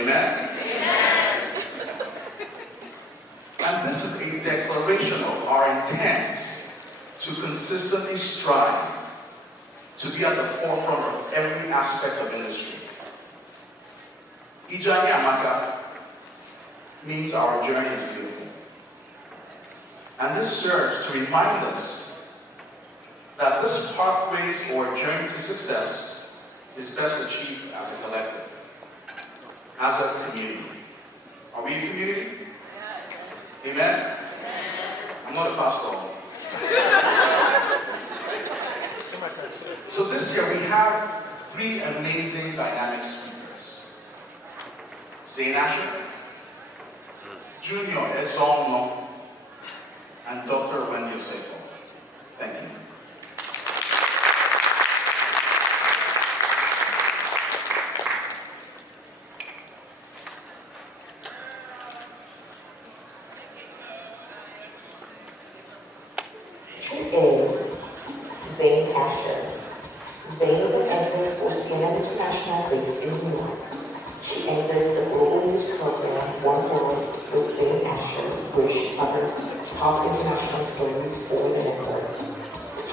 Amen? Amen. And this is a declaration of our intent to consistently strive to be at the forefront of every aspect of industry. Ijanye Amaka means our journey is beautiful. And this serves to remind us that this pathways or journey to success is best achieved as a collective, as a community. Are we a community? Yes. Amen? Yes. I'm not a pastor. So this year we have 3 amazing dynamic speakers. ZAIN ASHER, Junior Ezonno, and Dr. Wendy Osefo. Thank you. Who is ZAIN ASHER? ZAIN is an editor for CNN International based in New York. She edits the global news program One World with ZAIN ASHER, where she covers top international stories for the network.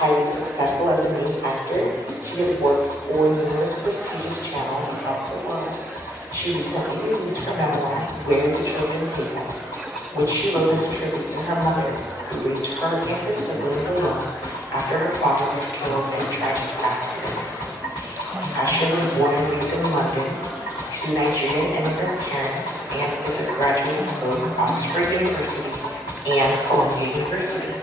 Highly successful as a news actor, she has worked for numerous prestigious channels across the world. She recently released her memoir, Where the Children Take Us, which she wrote as a tribute to her mother, who raised her and her siblings alone after her father was killed in a tragic accident. Asher was born and raised in London to Nigerian immigrant parents and is a graduate of both Oxford University and Columbia University.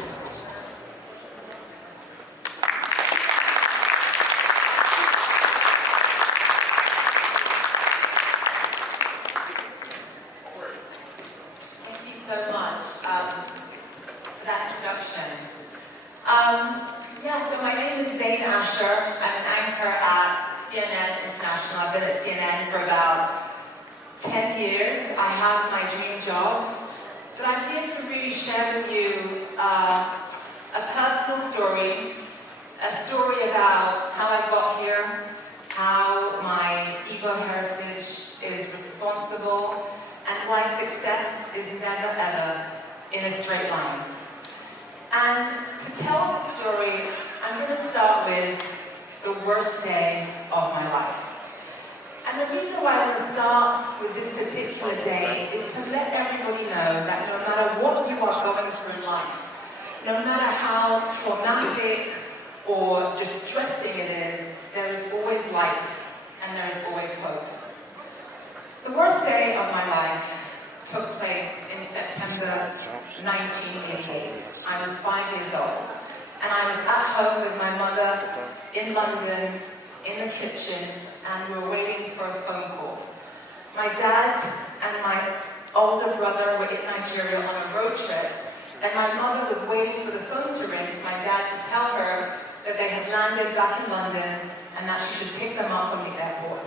Thank you so much for that introduction. So my name is ZAIN ASHER. I'm an anchor at CNN International. I've been at CNN for about 10 years. I have my dream job. But I'm here to really share with you a personal story, a story about how I got here, how my Igbo heritage is responsible, and why success is never ever in a straight line. And to tell the story, I'm going to start with the worst day of my life. And the reason why I want to start with this particular day is to let everybody know that no matter what you are going through in life, no matter how traumatic or distressing it is, there is always light and there is always hope. The worst day of my life took place in September 1988. I was 5 years old, and I was at home with my mother in London, in the kitchen, and we were waiting for a phone call. My dad and my older brother were in Nigeria on a road trip, and my mother was waiting for the phone to ring for my dad to tell her that they had landed back in London and that she should pick them up from the airport.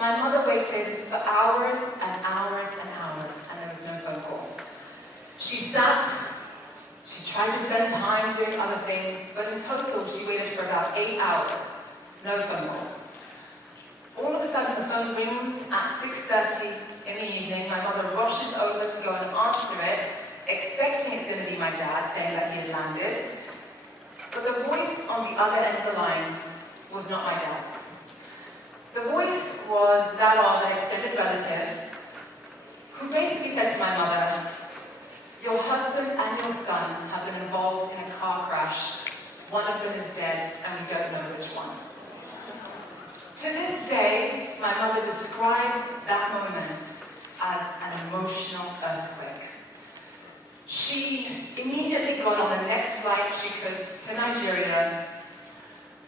My mother waited for hours and hours and hours, and there was no phone call. She sat, she tried to spend time doing other things, but in total she waited for about 8 hours. No phone call. All of a sudden the phone rings at 6:30 in the evening. My mother rushes over to go and answer it, expecting it's going to be my dad saying that he had landed. But the voice on the other end of the line was not my dad's. The voice was that of an extended relative who basically said to my mother, "Your husband and your son have been involved in a car crash. One of them is dead and we don't know which one." To this day, my mother describes that moment as an emotional earthquake. She immediately got on the next flight she could to Nigeria,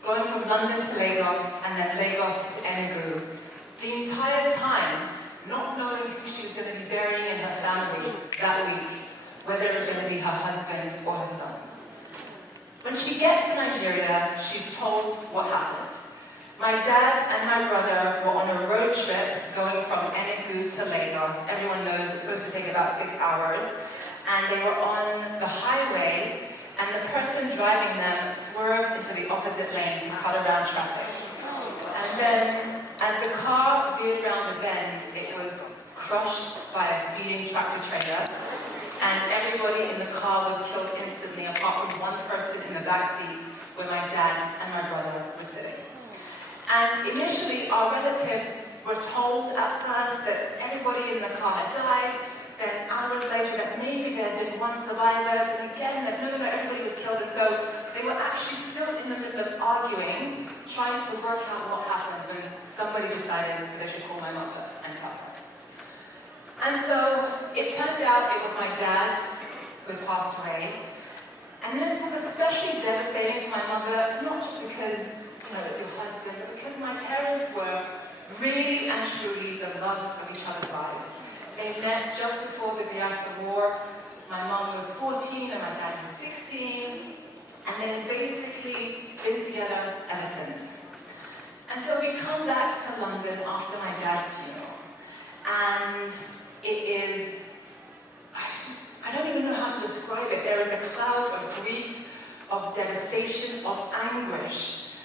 going from London to Lagos and then Lagos to Enugu. The entire time, not knowing who she was going to be burying in her family that week, whether it was going to be her husband or her son. When she gets to Nigeria, she's told what happened. My dad and my brother were on a road trip going from Enugu to Lagos. Everyone knows it's supposed to take about 6 hours. And they were on the highway, and the person driving them swerved into the opposite lane to cut around traffic. And then, as the car veered around the bend, it and everybody in the car was killed instantly, apart from one person in the back seat where my dad and my brother were sitting. And initially, our relatives were told at first that everybody in the car had died, then hours later that maybe there had been one survivor, then again that no, everybody was killed, and so they were actually still in the middle of arguing, trying to work out what happened when somebody decided that they should call my mother and tell her. And so it turned out it was my dad who had passed away, and this was especially devastating for my mother, not just because it's your husband, but because my parents were really and truly the loves of each other's lives. They met just before the Biafra War. My mom was 14 and my dad was 16, and they had basically been together ever since. And so we come back to London after my dad's funeral, and it is, I don't even know how to describe it. There is a cloud of grief, of devastation, of anguish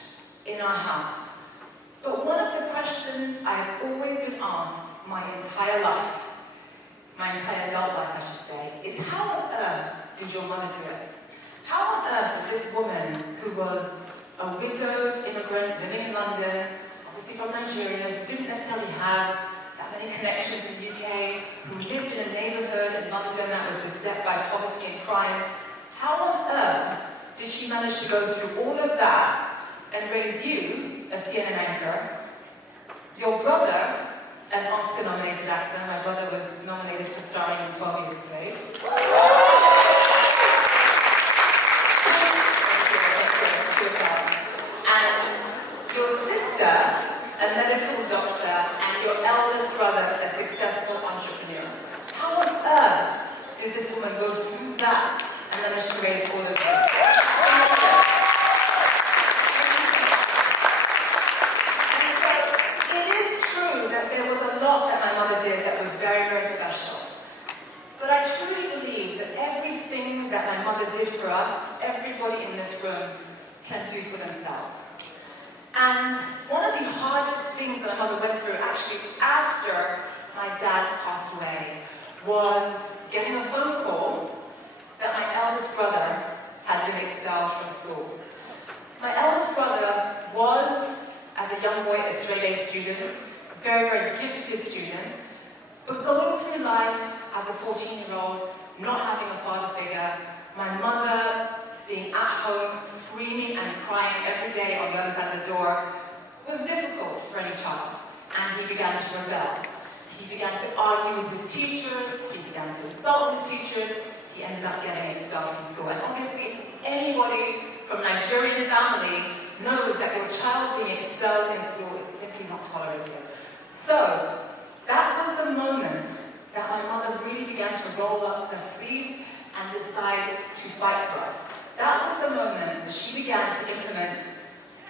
in our house. But one of the questions I've always been asked my entire life, my entire adult life I should say, is how on earth did your mother do it? How on earth did this woman who was a widowed immigrant living in London, obviously from Nigeria, who didn't necessarily have that many connections in the UK, who lived in a neighborhood in London that was beset by poverty and crime, how on earth did she manage to go through all of that and raise you, a CNN anchor, your brother, an Oscar-nominated actor? My brother was nominated for starring in 12 Years a Slave. And your sister, a medical doctor, and your eldest brother, a successful entrepreneur. How on earth did this woman go through that and manage to raise all of you? There was a lot that my mother did that was very, very special. But I truly believe that everything that my mother did for us, everybody in this room can do for themselves. And one of the hardest things that my mother went through, actually after my dad passed away, was getting a phone call that my eldest brother had been expelled from school. My eldest brother was, as a young boy, a straight-A student, very, very gifted student, but going through life as a 14-year-old, not having a father figure, my mother being at home, screaming and crying every day on the other side of the door, was difficult for any child. And he began to rebel. He began to argue with his teachers, he began to insult his teachers, he ended up getting expelled from school. And obviously, anybody from Nigerian family knows that your child being expelled in school is simply not tolerated. So, that was the moment that my mother really began to roll up her sleeves and decide to fight for us. That was the moment that she began to implement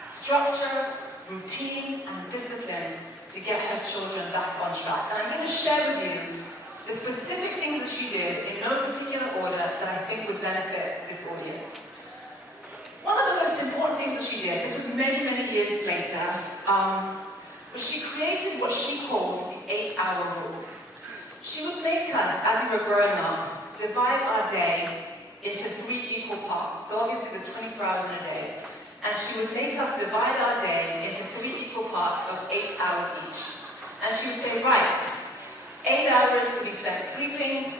structure, routine, and discipline to get her children back on track. And I'm going to share with you the specific things that she did in no particular order that I think would benefit this audience. One of the most important things that she did, this was many, many years later, but she created what she called the 8-hour rule. She would make us, as we were growing up, divide our day into 3 equal parts. So obviously there's 24 hours in a day. And she would make us divide our day into 3 equal parts of 8 hours each. And she would say, right, 8 hours to be spent sleeping,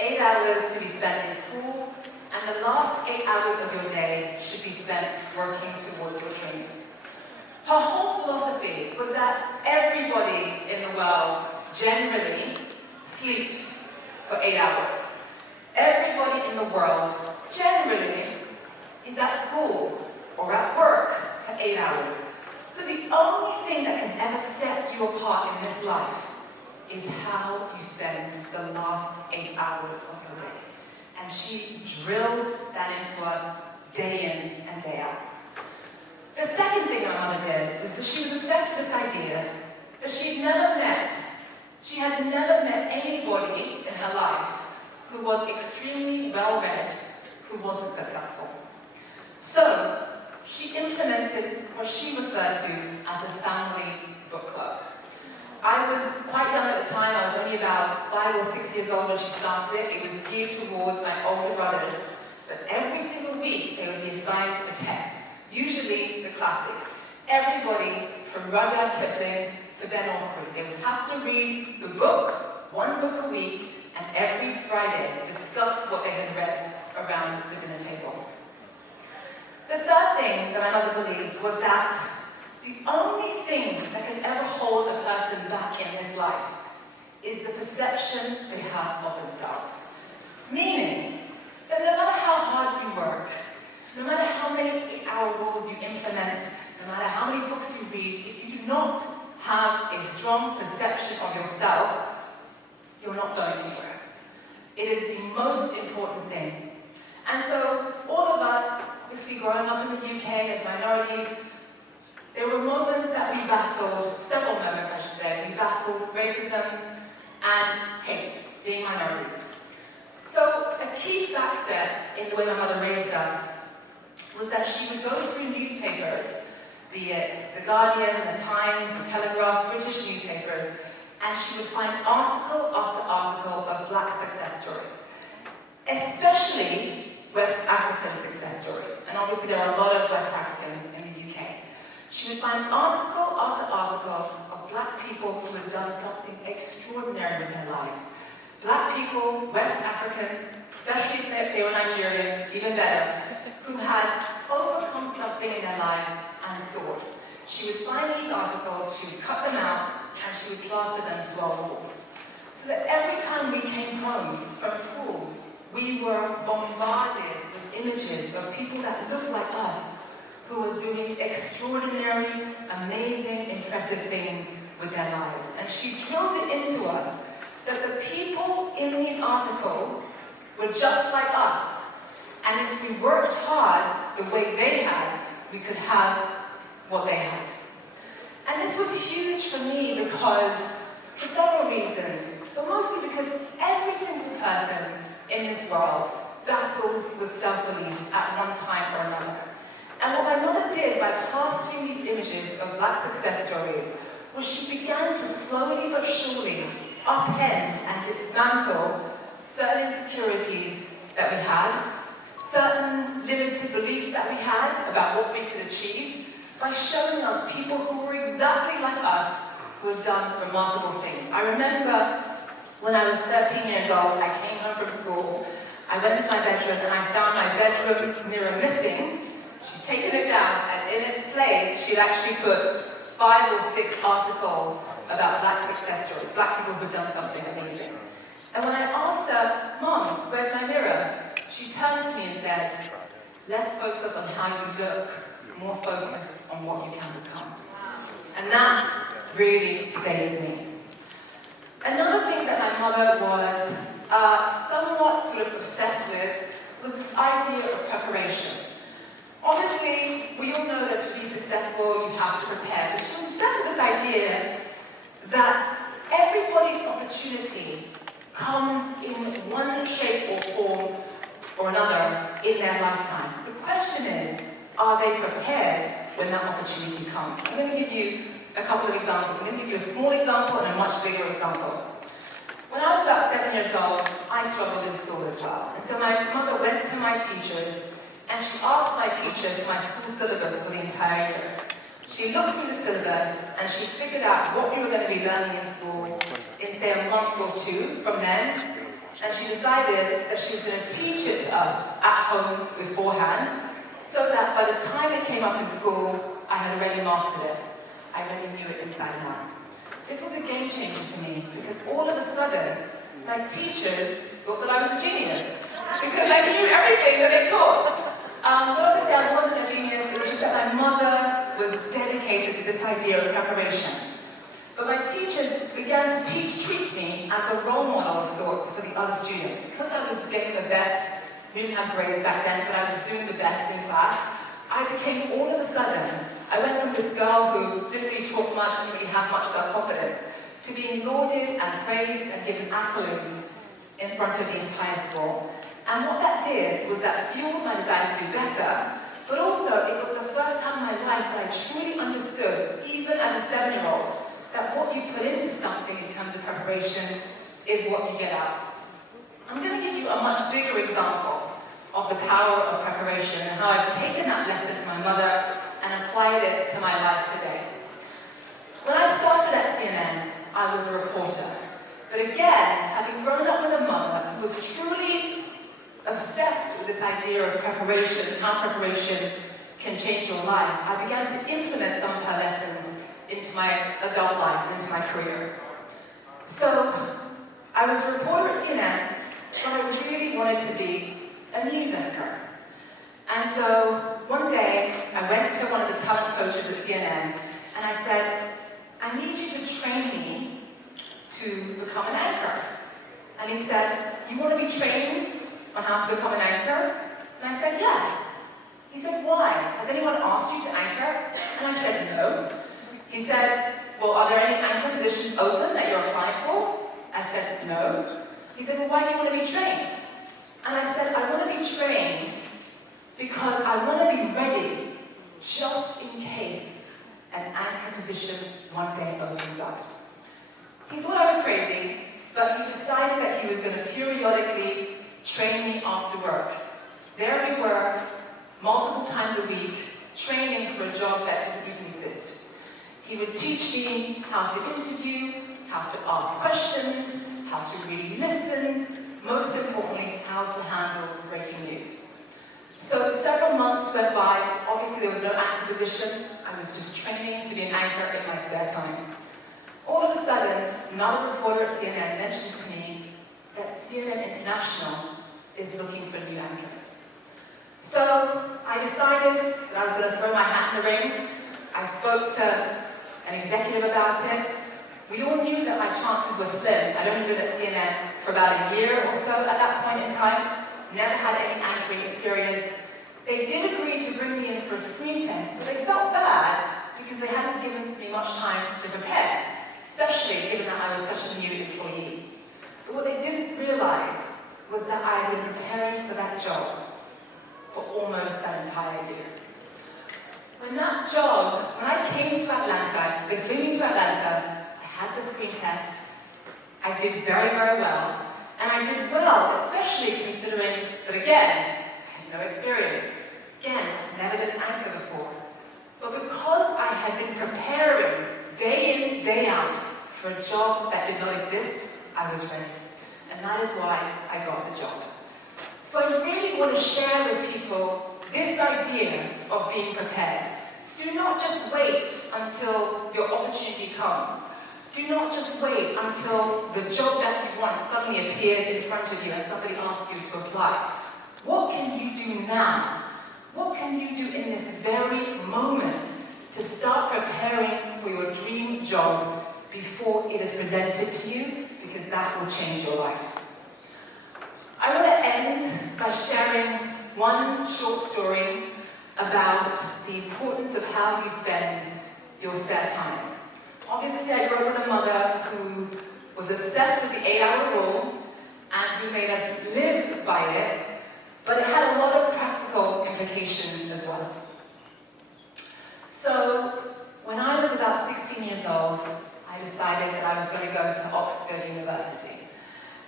8 hours to be spent in school, and the last 8 hours of your day should be spent working towards your dreams. Her whole philosophy was that everybody in the world generally sleeps for 8 hours. Everybody in the world generally is at school or at work for 8 hours. So the only thing that can ever set you apart in this life is how you spend the last 8 hours of your day. And she drilled that into us day in and day out. The second thing my mother did was that she was obsessed with this idea that she had never met anybody in her life who was extremely well-read, who wasn't successful. So, she implemented what she referred to as a family book club. I was quite young at the time, I was only about 5 5 or 6 years old when she started it. It was geared towards my older brothers. But every single week, they would be assigned a text, usually the classics. Everybody from Rudyard Kipling to Ben Orcree, they would have to read the book, one book a week, and every Friday discuss what they had read around the dinner table. The third thing that my mother believed was that the only thing that can ever hold a person back in this life is the perception they have of themselves. Meaning that no matter how hard you work, no matter how many 8-hour rules you implement, no matter how many books you read, if you do not have a strong perception of yourself, you're not going anywhere. It is the most important thing. And so, all of us, obviously growing up in the UK as minorities, there were moments that we battled, several moments I should say, we battled racism and hate, being minorities. So, a key factor in the way my mother raised us was that she would go through newspapers, be it The Guardian, The Times, The Telegraph, British newspapers, and she would find article after article of black success stories, especially West African success stories. And obviously there are a lot of West Africans in the UK. She would find article after article of black people who had done something extraordinary with their lives. Black people, West Africans, especially if they were Nigerian, even better, who had overcome something in their lives and soared. She would find these articles, she would cut them out, and she would plaster them to our walls. So that every time we came home from school, we were bombarded with images of people that looked like us, who were doing extraordinary, amazing, impressive things with their lives. And she drilled it into us that the people in these articles were just like us. And if we worked hard the way they had, we could have what they had. And this was huge for me because, for several reasons, but mostly because every single person in this world battles with self-belief at one time or another. And what my mother did by plastering these images of black success stories was she began to slowly but surely upend and dismantle certain insecurities that we had, certain limited beliefs that we had about what we could achieve, by showing us people who were exactly like us, who had done remarkable things. I remember when I was 13 years old, I came home from school, I went into my bedroom and I found my bedroom mirror missing. She'd taken it down and in its place, she'd actually put 5 or 6 articles about black success stories, black people who'd done something amazing. And when I asked her, "Mom, where's my mirror?" she turned to me and said, "Less focus on how you look, more focus on what you can become." And that really stayed with me. Another thing that my mother was somewhat sort of obsessed with was this idea of preparation. Obviously, we all know that to be successful, you have to prepare. But she was obsessed with this idea that everybody's opportunity comes in one shape or form or another in their lifetime. The question is, are they prepared when that opportunity comes? I'm going to give you a couple of examples. I'm going to give you a small example and a much bigger example. When I was about 7 years old, I struggled in school as well. And so my mother went to my teachers and she asked my teachers my school syllabus for the entire year. She looked through the syllabus and she figured out what we were going to be learning in school in, say, a month or 2 from then. And she decided that she was going to teach it to us at home beforehand, so that by the time it came up in school, I had already mastered it. I already knew it inside and out. This was a game changer for me, because all of a sudden, my teachers thought that I was a genius, because I knew everything that they taught. But obviously I wasn't a genius, it was just that my mother was dedicated to this idea of preparation. But my teachers began to treat me as a role model of sorts for the other students. Because I was getting the best, we didn't have grades back then, but I was doing the best in class, I became all of a sudden, I went from this girl who didn't really talk much, didn't really have much self-confidence, to being lauded and praised and given accolades in front of the entire school. And what that did was that fueled my desire to do better, but also it was the first time in my life that I truly understood, even as a 7-year-old, that what you put into something in terms of preparation is what you get out. I'm going to give you a much bigger example of the power of preparation and how I've taken that lesson from my mother and applied it to my life today. When I started at CNN, I was a reporter. But again, having grown up with a mother who was truly obsessed with this idea of preparation and how preparation can change your life, I began to implement some of her lessons into my adult life, into my career. So, I was a reporter at CNN, but I really wanted to be a news anchor. And so, one day, I went to one of the talent coaches at CNN, and I said, I need you to train me to become an anchor. And he said, you want to be trained on how to become an anchor? And I said, yes. He said, why? Has anyone asked you to anchor? And I said, no. He said, well, are there any anchor positions open that you're applying for? I said, no. He said, well, why do you want to be trained? And I said, I want to be trained because I want to be ready just in case an anchor position one day opens up. He thought I was crazy, but he decided that he was going to periodically train me after work. There we were, multiple times a week, training for a job that didn't even exist. He would teach me how to interview, how to ask questions, how to really listen, most importantly, how to handle breaking news. So several months went by. Obviously there was no anchor position. I was just training to be an anchor in my spare time. All of a sudden, another reporter at CNN mentions to me that CNN International is looking for new anchors. So I decided that I was going to throw my hat in the ring. I spoke to an executive about it. We all knew that my chances were slim. I'd only been at CNN for about a year or so at that point in time. Never had any anchoring experience. They did agree to bring me in for a screen test, but they felt bad because they hadn't given me much time to prepare, especially given that I was such a new employee. But what they didn't realize was that I had been preparing for that job for almost that entire year. When I came to Atlanta, the beginning to Atlanta, I had the screen test. I did very, very well. And I did well, especially considering that, again, I had no experience. Again, I'd never been an anchor before. But because I had been preparing day in, day out for a job that did not exist, I was ready. And that is why I got the job. So I really want to share with people this idea of being prepared. Do not just wait until your opportunity comes. Do not just wait until the job that you want suddenly appears in front of you and somebody asks you to apply. What can you do now? What can you do in this very moment to start preparing for your dream job before it is presented to you? Because that will change your life. I want to end by sharing one short story about the importance of how you spend your spare time. Obviously, I grew up with a mother who was obsessed with the 8-hour rule and who made us live by it, but it had a lot of practical implications as well. So, when I was about 16 years old, I decided that I was going to go to Oxford University.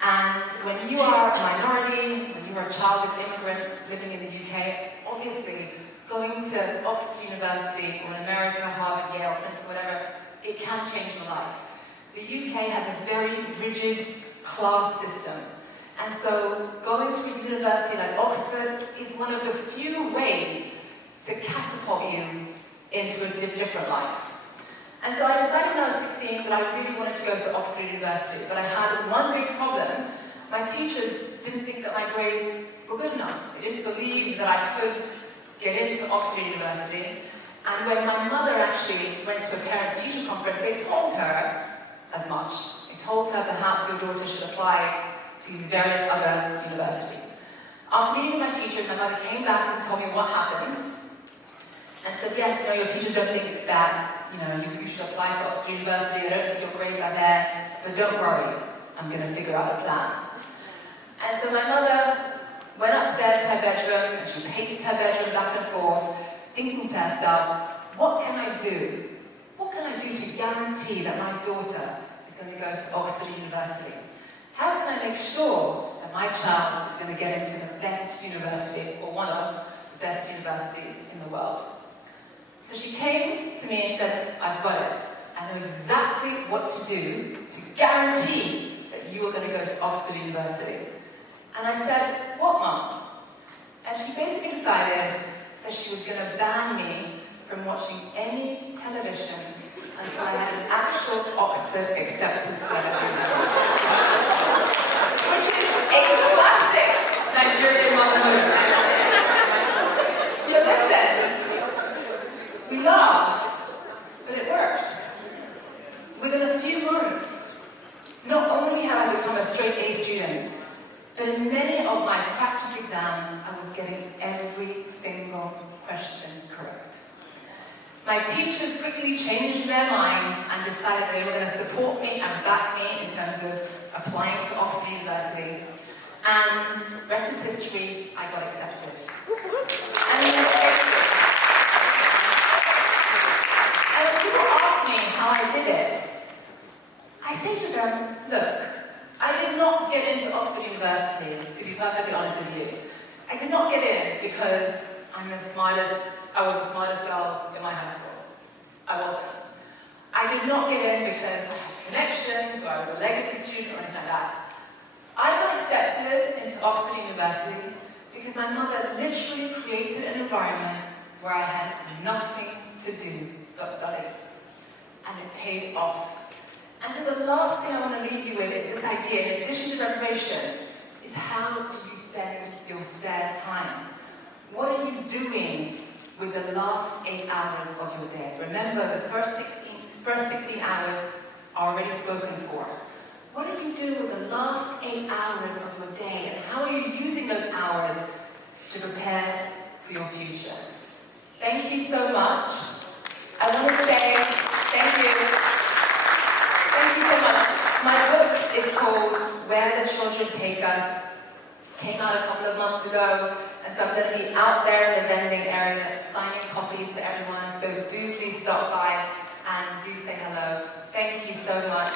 And when you are a minority, when you are a child of immigrants living in the UK, obviously, going to Oxford University or in America, Harvard, Yale, Clinton, whatever, it can change your life. The UK has a very rigid class system. And so going to a university like Oxford is one of the few ways to catapult you into a different life. And so I decided when I was 16 that I really wanted to go to Oxford University, but I had one big problem. My teachers didn't think that my grades were good enough. They didn't believe that I could get into Oxford University. And when my mother actually went to a parents-teacher conference, they told her as much. They told her perhaps your daughter should apply to these various other universities. After meeting my teachers, my mother came back and told me what happened. And said, yes, your teachers don't think that, you should apply to Oxford University. I don't think your grades are there. But don't worry, I'm going to figure out a plan. And so my mother went upstairs to her bedroom, and she paced her bedroom back and forth, thinking to herself, what can I do? What can I do to guarantee that my daughter is going to go to Oxford University? can I make sure that my child is going to get into the best university, or one of the best universities in the world? So she came to me and she said, I've got it. I know exactly what to do to guarantee that you are going to go to Oxford University. And I said, what, Mum? And she basically decided that she was going to ban me from watching any television until I had an actual Oxford acceptance letter. Which is a classic Nigerian mother move. You listen, we laughed, but it worked. Within a few months, not only had I become a straight A student, but in many of my practice exams, I was getting every single question correct. My teachers quickly changed their mind and decided they were going to support me and back me in terms of applying to Oxford University. And rest is history, I got accepted. And when people ask me how I did it, I say to them, look, I did not get into Oxford University, to be perfectly honest with you. I did not get in because I was the smartest girl in my high school. I wasn't. I did not get in because I had connections or I was a legacy student or anything like that. I got accepted into Oxford University because my mother literally created an environment where I had nothing to do but study. And it paid off. And so the last thing I want to leave you with is this idea, in addition to preparation, is how do you spend your spare time? What are you doing with the last 8 hours of your day? Remember, the first 16 hours are already spoken for. What do you do with the last 8 hours of your day? And how are you using those hours to prepare for your future? Thank you so much. I want to say thank you. Thank you so much. My book is called Where the Children Take Us. It came out a couple of months ago, and so I'm going to be out there in the vending area signing copies for everyone. So do please stop by and do say hello. Thank you so much.